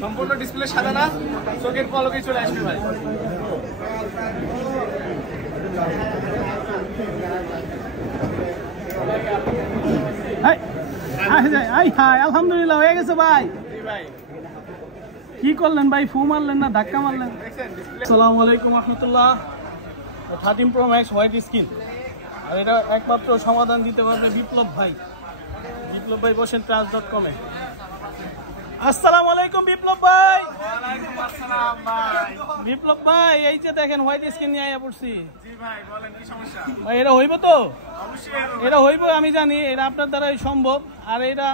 সম্পূর্ণ ডিসপ্লে সাদা না, চোখের পলকেই চলে আসবে ভাই। আলহামদুলিল্লাহ হয়ে গেছে ভাই। ভাই কি করলেন ভাই, ফু মারলেন না ধাক্কা মারলেন? আসসালামু আলাইকুম রহমতুল্লাহ। 13 Pro Max হোয়াইট স্ক্রিন, আর এটা একমাত্র সমাধান দিতে পারবে বিপ্লব ভাই। বিপ্লব ভাই বসেন Trans.com এ। আসসালামু আলাইকুম বিপ্লব ভাই। ওয়ালাইকুম আসসালাম ভাই। বিপ্লব ভাই এই যে দেখেন হোয়াইট স্ক্রিন নিয়ে আয়া পড়ছি। জি ভাই বলেন কি সমস্যা? ভাই এটা হইব তো? অবশ্যই এটা হইব, আমি জানি এটা আপনার দ্বারাই সম্ভব। আর এটা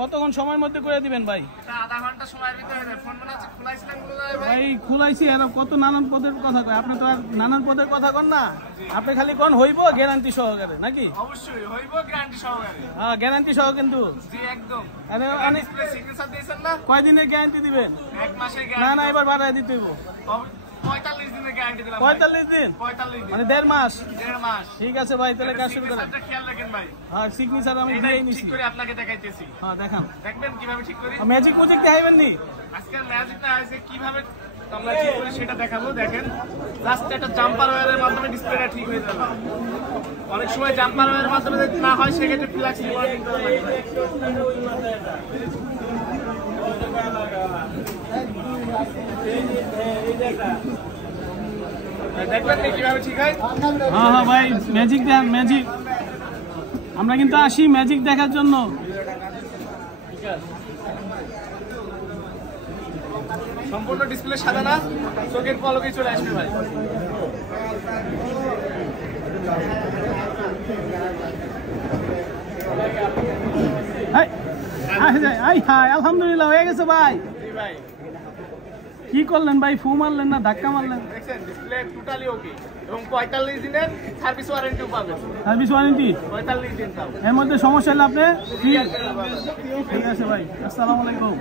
কতক্ষণ সময়ের মধ্যে করে দিবেন ভাই? এটা আধা ঘন্টা সময়ের ভিতরে হবে। ফোন মনে হচ্ছে খোলাইছিলেন ভাই? ভাই খুলাইছি, আর কত নানান পদের কথা কয়। আপনি তো আর নানান পদের কথা কন না, আপনি খালি কোন হইব গ্যারান্টি সহকারে নাকি? অবশ্যই হইব, গ্যারান্টি সহকারে। হ্যাঁ গ্যারান্টি সহ কিন্তু। জি একদম। আরে ডিসপ্লে সিগনেচার দিয়েছেন না? কয়দিনের গ্যারান্টি দিবেন? 1 মাসের না গ্যারান্টি। না এবার বাড়ায় দিতে হইব। 45 দিনের গ্যারান্টি দিলাম। 45 দিন 45 দিন মানে 1.5 মাস। 1.5 মাস। ঠিক আছে ভাই, তাহলে কাজ শুরু করেন। সিগনেচারটা খেয়াল রাখেন ভাই। হ্যাঁ সিগনেচার আমি এটা দিয়েই ঠিক নিছি। করে আপনাকে দেখাইতেছি। হ্যাঁ দেখান। দেখবেন কিভাবে ঠিক করি। ম্যাজিক মুজিক দেখাইবেন নি? আজকে ম্যাজিকটা আছে কিভাবে আমরা ঠিক করি সেটা দেখাবো। দেখেন জাস্ট একটা জাম্পার ওয়্যারের মাধ্যমে ডিসপ্লেটা ঠিক হয়ে যাবে। অনেক সময় জাম্পার ওয়্যারের মাধ্যমে যদি না হয় সেক্ষেত্রে ফ্ল্যাক্স ওয়ার্নিং করা লাগবে। দেখবেন কিভাবে ঠিক হয়। হ্যাঁ হ্যাঁ ভাই ম্যাজিক দেন, ম্যাজিক। আমরা কিন্তু আসি ম্যাজিক দেখার জন্য। সম্পূর্ণ ডিসপ্লে সাদা না, চোখের পলকেই চলে আসবে ভাই। আলহামদুলিল্লাহ হয়ে গেছে ভাই। জি ভাই কি করলেন ভাই, ফু মারলেন না ধাক্কা মারলেন? দেখছেন ডিসপ্লে টোটালি ওকে এবং 45 দিনের সার্ভিস ওয়ারেন্টিও পাবেন। সার্ভিস ওয়ারেন্টি 45 দিন পাবেন। এর মধ্যে সমস্যা হলে আপনি ঠিক আছে ভাই। আসসালামু আলাইকুম।